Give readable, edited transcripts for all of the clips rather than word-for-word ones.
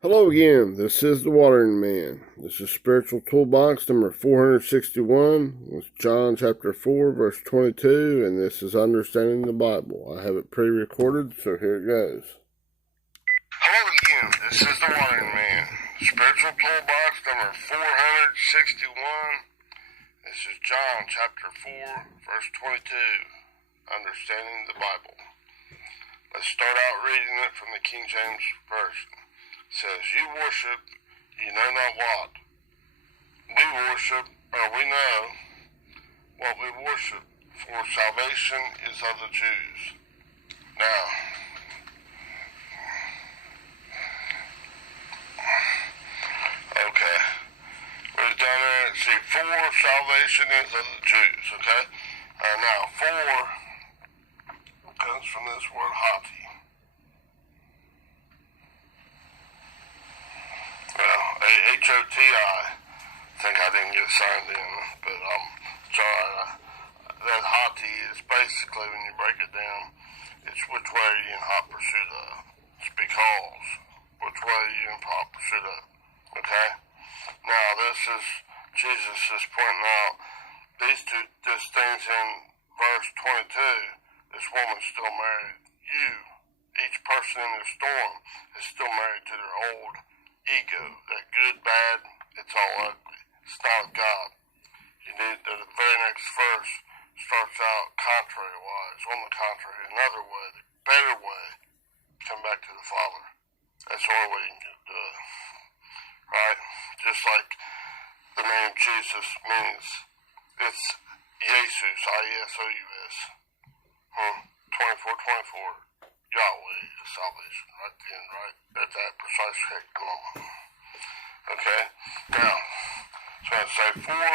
Hello again. This is the Watering Man. This is Spiritual Toolbox number 461. It's John chapter 4, verse 22, and this is Understanding the Bible. I have it pre-recorded, so here it goes. Hello again. This is the Watering Man. Spiritual Toolbox number 461. This is John chapter 4, verse 22. Understanding the Bible. Let's start out reading it from the King James Version. It says, "You worship, you know not what. We worship, or we know what we worship, for salvation is of the Jews." Now, okay, we're down there and see, for salvation is of the Jews, okay? Now, for comes from this word hati. Well, H-O-T-I. Think I didn't get signed in, but sorry. That hati is basically, when you break it down, it's which way are you in hot pursuit of. It's because which way are you in hot pursuit of. Okay? Now this is Jesus is pointing out these things in verse 22. This woman's still married. Each person in the storm is still married to their old ego, that good, bad, it's all ugly. It's not of God. You need the very next verse starts out contrary-wise, on the contrary, another way, the better way, come back to the Father. That's the only way you can do it. Right? Just like the name Jesus means, it's Jesus, I-E-S-O-U-S. 24:24. Yahweh is salvation, right then, right? At that precise correct moment. Okay? Now, so I say, for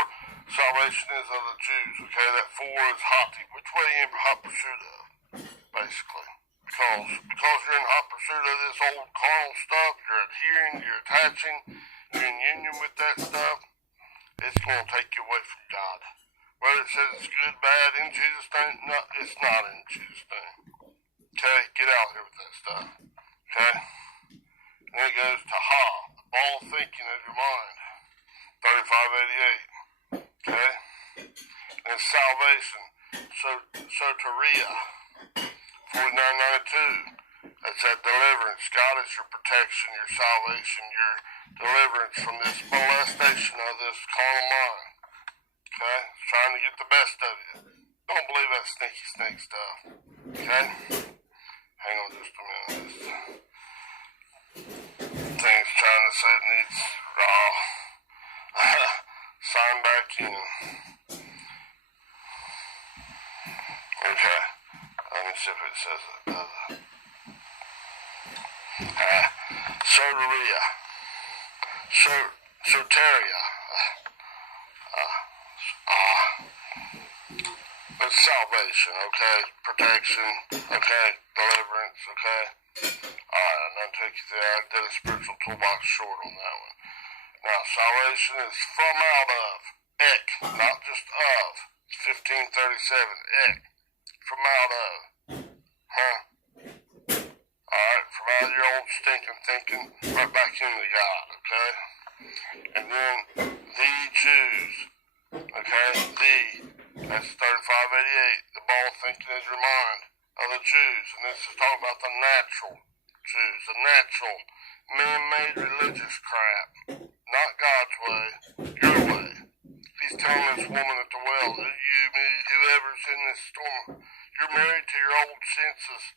salvation is of the Jews, okay? That for is hati. Which way are you in hot pursuit of? Basically. Because you're in hot pursuit of this old carnal stuff, you're adhering, you're attaching, you're in union with that stuff, it's going to take you away from God. Whether it says it's good, bad, in Jesus' name, no, it's not in Jesus' name. Okay, get out here with that stuff. Okay? And then it goes to ha, the ball of thinking of your mind. 3588. Okay? And salvation. Soteria. 4992. That's that deliverance. God is your protection, your salvation, your deliverance from this molestation of this carnal mind. Okay? It's trying to get the best of you. Don't believe that sneaky snake stuff. Okay? Hang on just a minute. This thing's trying to say it needs raw. Sign back in. Okay. Let me see if it says it. Soteria. Soteria. It's salvation, okay? Protection, okay? Deliverance, okay? Alright, I'm going to take you through. I did a spiritual toolbox short on that one. Now, salvation is from out of. Ek, not just of. It's 1537. Ek. From out of. Huh? Alright, from out of your old stinking thinking, right back into God, okay? And then, the Jews. Okay? That's 3588. The ball of thinking is your mind of the Jews. And this is talking about the natural Jews. The natural, man-made religious crap. Not God's way. Your way. He's telling this woman at the well, you, me, whoever's in this storm, you're married to your old senses.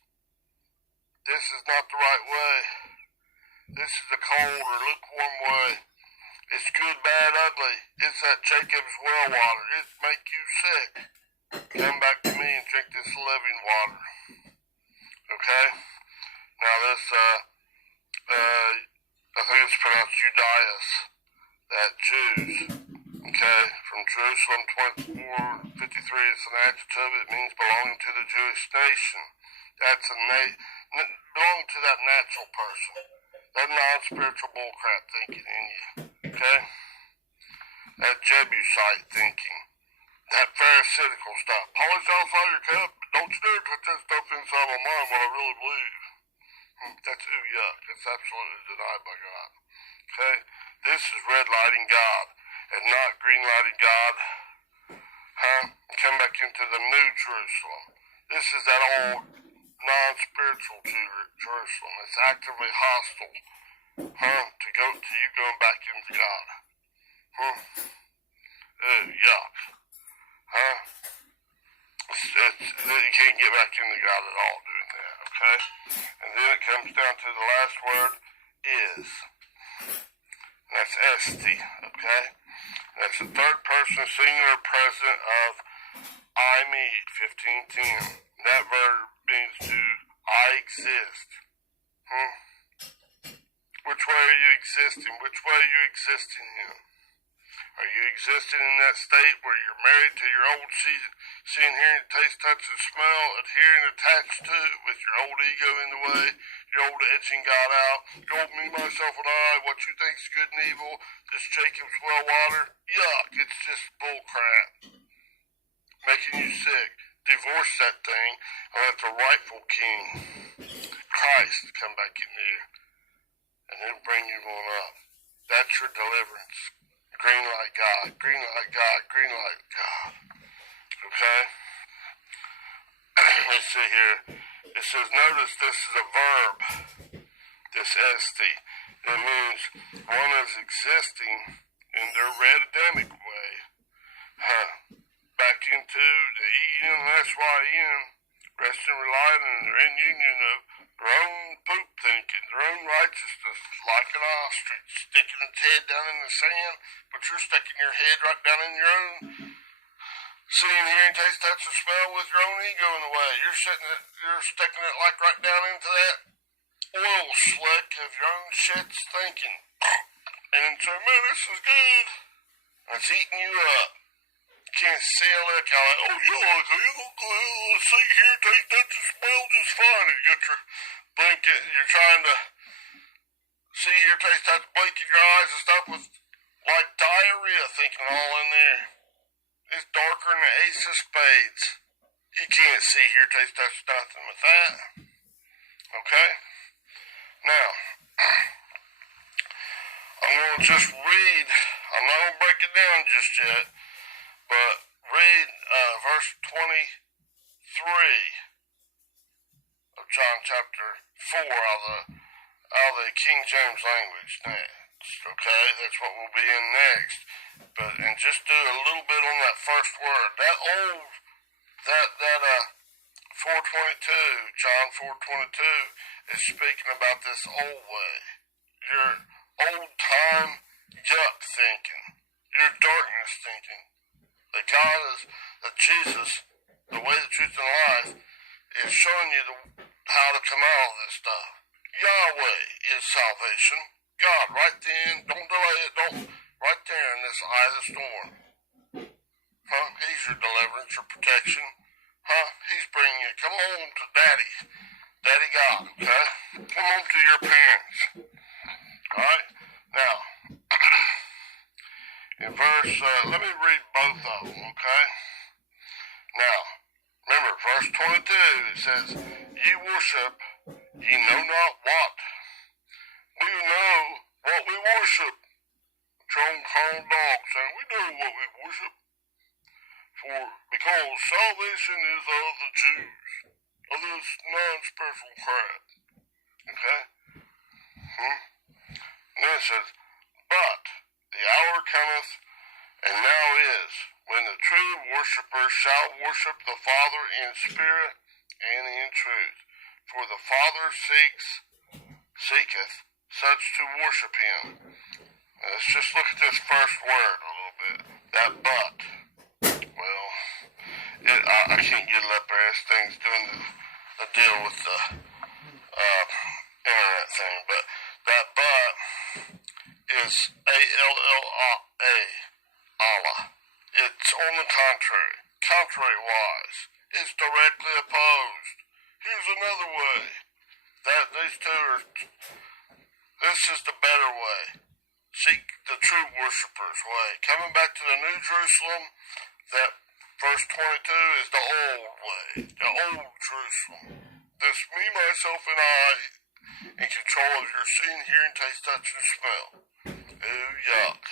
This is not the right way. This is the cold or lukewarm way. It's good, bad, ugly. It's that Jacob's well water. It make you sick. Come back to me and drink this living water. Okay? Now this, I think it's pronounced Judaeus. That Jews. Okay? From Jerusalem 24:53, it's an adjective. It means belonging to the Jewish nation. That's belonging to that natural person. That non-spiritual bullcrap thinking in you. Okay? That Jebusite thinking. That pharisaical stuff. Polish outside your cup, but don't you dare touch that stuff inside my mind, what I really believe. That's yuck. That's absolutely denied by God. Okay? This is red lighting God and not green lighting God. Huh? Come back into the new Jerusalem. This is that old non-spiritual Jerusalem. It's actively hostile. Huh? To you going back into God. Yuck. Huh? You can't get back into God at all doing that, okay? And then it comes down to the last word, is. And that's esti, okay? And that's the third person singular present of I, me, 15:10. That verb means to I exist. Which way are you existing? Which way are you existing in? Are you existing in that state where you're married to your old seeing, hearing, taste, touch, and smell, adhering, attached to it with your old ego in the way, your old edging God out, your old me, myself, and I, what you think's good and evil, this Jacob's well water? Yuck, it's just bull crap. Making you sick. Divorce that thing and let the rightful king, Christ, come back in there and he'll bring you on up. That's your deliverance. Green light God, green light God, green light God. Okay? Let's see here. It says, notice this is a verb. This esti. It means one is existing in their Adamic way. Back into the E-N-S-Y-N, resting, relying, and they're in union of their own poop thinking, their own righteousness, like an ostrich, sticking its head down in the sand, but you're sticking your head right down in your own seeing, hearing, taste, touch, and smell with your own ego in the way. You're sticking it like right down into that oil slick of your own shit's thinking. And then say, man, this is good. And it's eating you up. Can't see a lick out like, oh yeah, see, hear, taste, touch, and smell just fine. And you got your blanket, you're trying to see, hear, taste, touch, blinking your eyes and stuff with like diarrhea thinking all in there. It's darker than the ace of spades. You can't see, hear, taste, touch nothing with that. Okay? Now, I'm going to just read. I'm not going to break it down just yet, but read verse 23 of John chapter 4 out of the King James language next. Okay? That's what we'll be in next. And just do a little bit on that first word. That 4:22, John 4:22 is speaking about this old way. Your old time yuck thinking. Your darkness thinking. That God is, that Jesus, the way, the truth, and life, is showing you how to come out of this stuff. Yahweh is salvation. God, right then, don't delay it, right there in this eye of the storm. He's your deliverance, your protection. He's bringing you, come home to Daddy. Daddy God, okay? Come home to your parents. Alright? Now, in verse, let me read both of them, okay? Now, remember, verse 22, it says, ye worship, ye know not what. We know what we worship. Strong carnal dog saying, we know what we worship. Because salvation is of the Jews, of this non-spiritual crap. Okay? And then it says, but the hour cometh, and now is, when the true worshipers shall worship the Father in spirit and in truth. For the Father seeketh such to worship him. Let's just look at this first word a little bit. That but. Well, I can't get it up there. This thing's doing the deal with the internet thing. But that but is A-L-L-A, Allah. It's on the contrary. Contrary-wise. It's directly opposed. Here's another way. These two are... This is the better way. Seek the true worshipper's way. Coming back to the New Jerusalem, that verse 22 is the old way. The old Jerusalem. This me, myself, and I in control of your seeing, hearing, taste, touch, and smell. Ooh, yuck.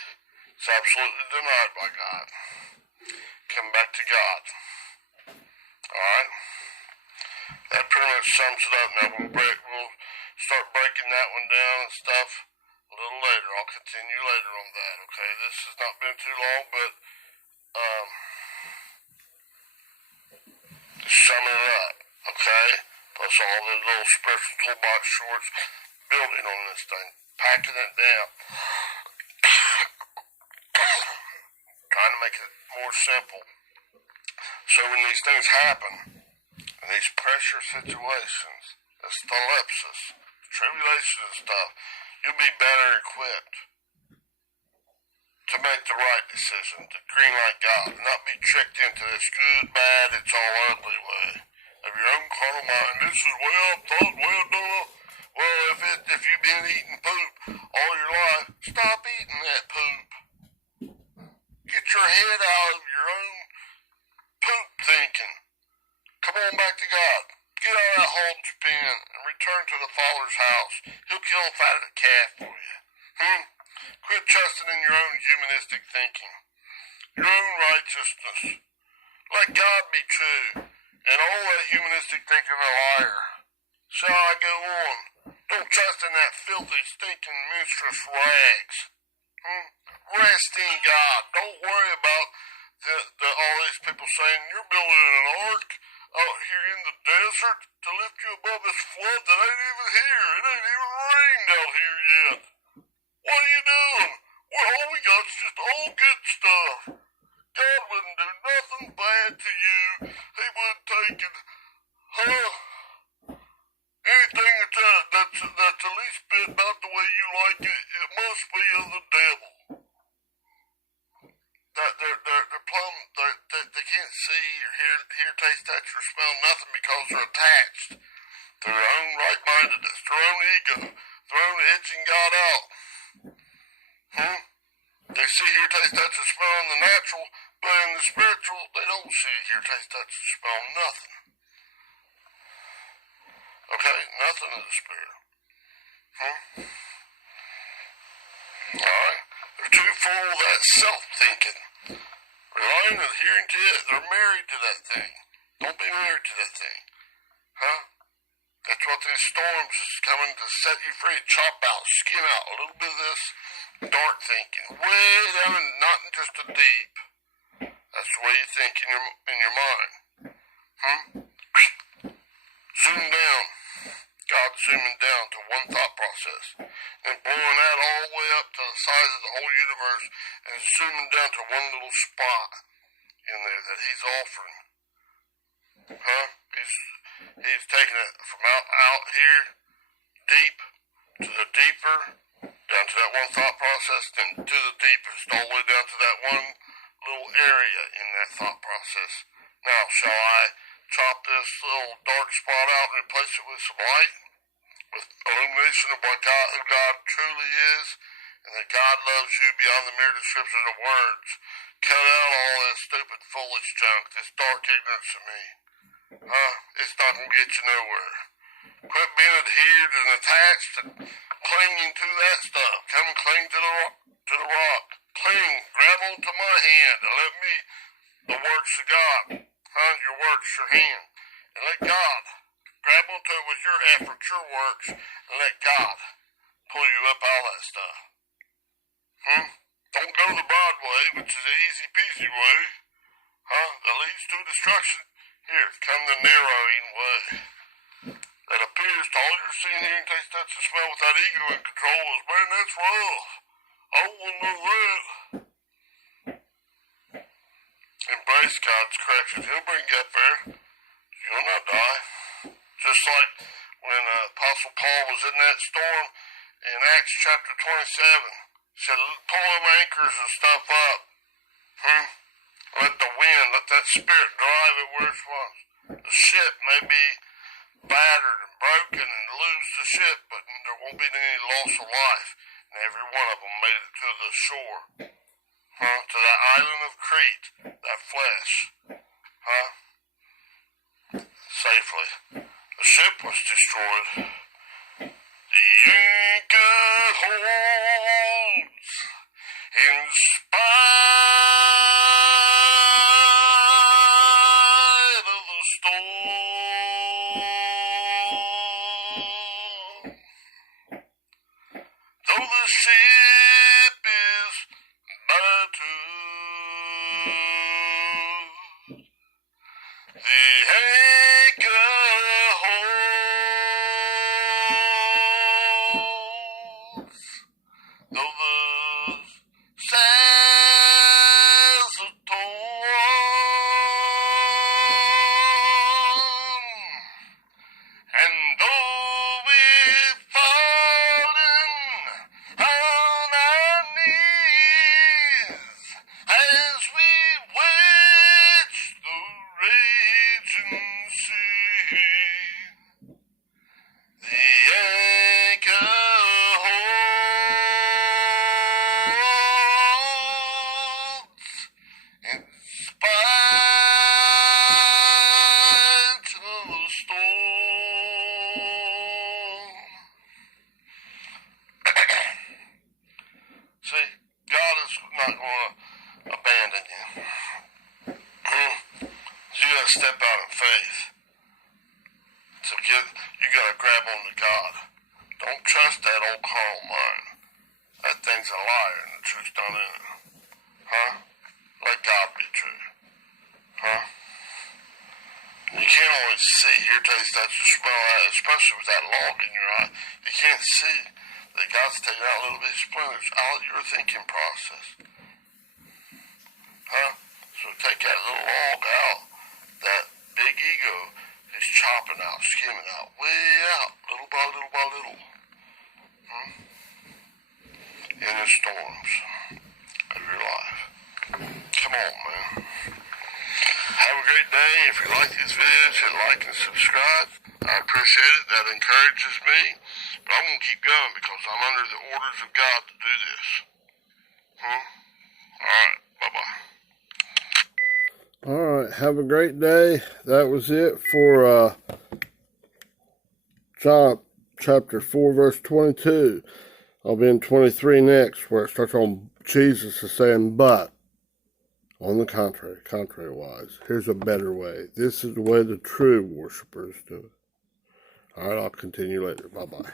It's absolutely denied by God. Come back to God. Alright? That pretty much sums it up. Now we'll start breaking that one down and stuff a little later. I'll continue later on that, okay? This has not been too long, but just summing it up, okay? Plus all the little spiritual toolbox shorts, building on this thing, packing it down, trying to make it more simple. So when these things happen, in these pressure situations, this thalipsis, tribulation and stuff, you'll be better equipped to make the right decision, to green light God, not be tricked into this good, bad, it's all ugly way of your own carnal mind. This is way I thought, way I done. Well, if you've been eating poop all your life, stop eating that poop. Get your head out of your own poop thinking. Come on back to God. Get out of that halter pen and return to the Father's house. He'll kill a fatted calf for you. Quit trusting in your own humanistic thinking, your own righteousness. Let God be true, and all that humanistic thinking a liar. Shall I go on? Don't trust in that filthy, stinking, monstrous rags. Rest in God. Don't worry about all these people saying you're building an ark out here in the desert to lift you above this flood that ain't even here. It ain't even rained out here yet. What are you doing? Well, all we got's just all good stuff. God wouldn't do nothing bad to you. He wouldn't take it. Anything that's the least bit about the way you like it, it must be of the devil. They're plumb, they can't see or hear, taste, touch, or smell nothing because they're attached to their own right-mindedness, their own ego, their own itching God out. They see, hear, taste, touch, and smell in the natural, but in the spiritual, they don't see, hear, taste, touch, and smell nothing. Okay? Nothing in the spirit. Alright? They're too full of that self-thinking. Relying and adhering to it. They're married to that thing. Don't be married to that thing. That's what these storms is coming to set you free. Chop out, skin out a little bit of this dark thinking. Way down, not in just the deep. That's the way you think in your mind. Zoom down. God zooming down to one thought process. And blowing that all the way up to the size of the whole universe and zooming down to one little spot in there that he's offering. He's taking it from out here, deep, to the deeper, down to that one thought process, then to the deepest, all the way down to that one little area in that thought process. Now, shall I chop this little dark spot out and replace it with some light? With illumination of what who God truly is, and that God loves you beyond the mere description of words. Cut out all this stupid, foolish junk, this dark ignorance of me. It's not going to get you nowhere. Quit being adhered and attached and clinging to that stuff. Come and cling to the rock. Cling, grab onto my hand, and let me, the works of God, your works, your hand, and let God grab onto it with your effort, your works, and let God pull you up out of that stuff. Don't go the broad way, which is the easy peasy way, that leads to destruction. Here, come the narrowing way that appears to all your seeing, hearing, taste, touch, and smell with that ego in control is, man, that's rough. I wouldn't know that. Embrace God's correction. He'll bring you up there. You'll not die. Just like when Apostle Paul was in that storm in Acts chapter 27. Said, pull them anchors and stuff up. Let the wind, let that spirit drive it where it wants. The ship may be battered and broken and lose the ship, but there won't be any loss of life. And every one of them made it to the shore. To that island of Crete, that flesh. Safely. The ship was destroyed. The anchor holds in spite of the storm. Though the ship is battered, the anchor holds. Though the sands are torn, and though we've fallen on our knees as we watch the raging sea, the anchor holds in spite of the storm. See, God is not going to abandon you. So you got to step out in faith. So you got to grab onto God. Don't trust that old carnal mind. That thing's a liar and the truth's not in it. Huh? Let God be true. Huh? You can't always see, hear, taste, touch, or smell that, especially with that log in your eye. You can't see that God's taking out little bitty splinters out of your thinking process. Huh? So take that little log out. That big ego is chopping out, skimming out, way out, little by little by little. In the storms of your life. Come on, man. Have a great day. If you like these videos, hit like and subscribe. I appreciate it. That encourages me. But I'm going to keep going because I'm under the orders of God to do this. Alright. Bye-bye. Alright. Have a great day. That was it for John chapter 4, verse 22. I'll be in 23 next, where it starts on Jesus is saying, but. On the contrary-wise, here's a better way. This is the way the true worshipers do it. All right, I'll continue later. Bye-bye.